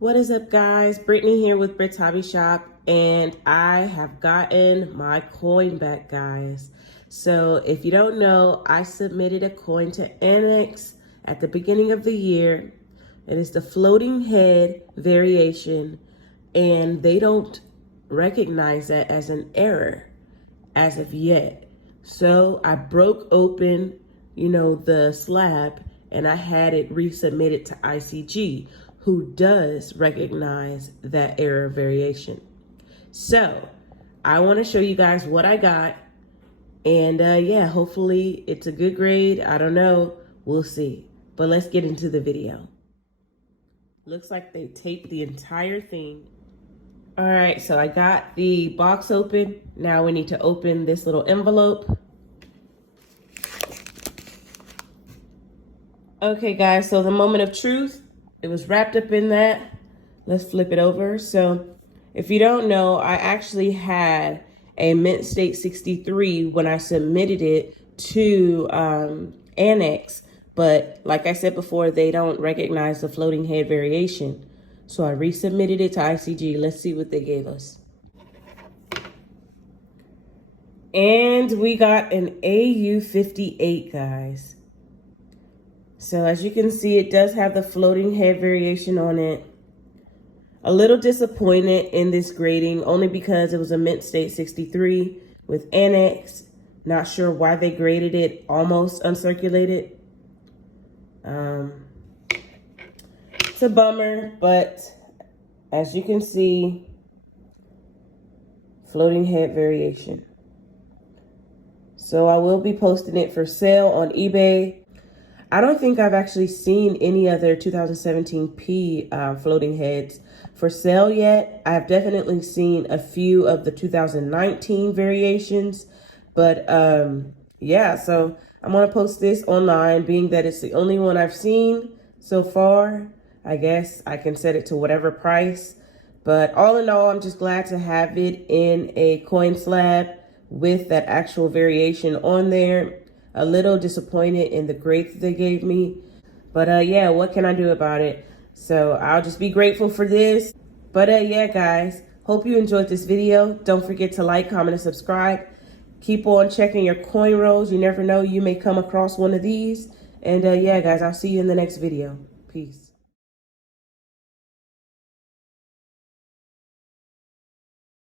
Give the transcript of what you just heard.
What is up, guys? Brittany here with Britt's Hobby Shop, and I have gotten my coin back, guys. So if you don't know, I submitted a coin to Annex at the beginning of the year. It is the floating head variation, and they don't recognize that as an error as of yet. So I broke open, the slab, and I had it resubmitted to ICG, who does recognize that error variation. So I want to show you guys what I got. And yeah, hopefully it's a good grade. I don't know. We'll see. But let's get into the video. Looks like they taped the entire thing. All right, so I got the box open. Now we need to open this little envelope. Okay, guys, so the moment of truth, it was wrapped up in that. Let's flip it over. So if you don't know, I actually had a Mint State 63 when I submitted it to Annex. But like I said before, they don't recognize the floating head variation. So I resubmitted it to ICG. Let's see what they gave us. And we got an AU58, guys. So as you can see, it does have the floating head variation on it. A little disappointed in this grading, only because it was a Mint State 63 with Annex. Not sure why they graded it almost uncirculated. It's a bummer, but as you can see, floating head variation. So I will be posting it for sale on eBay. I don't think I've actually seen any other 2017P floating heads for sale yet. I've definitely seen a few of the 2019 variations, but yeah, so I'm gonna post this online, being that it's the only one I've seen so far. I guess I can set it to whatever price, but all in all, I'm just glad to have it in a coin slab with that actual variation on there. A little disappointed in the grades they gave me, but yeah, what can I do about it? So I'll just be grateful for this. But yeah, guys, hope you enjoyed this video. Don't forget to like, comment, and subscribe. Keep on checking your coin rolls. You never know, you may come across one of these. And yeah, guys, I'll see you in the next video. Peace.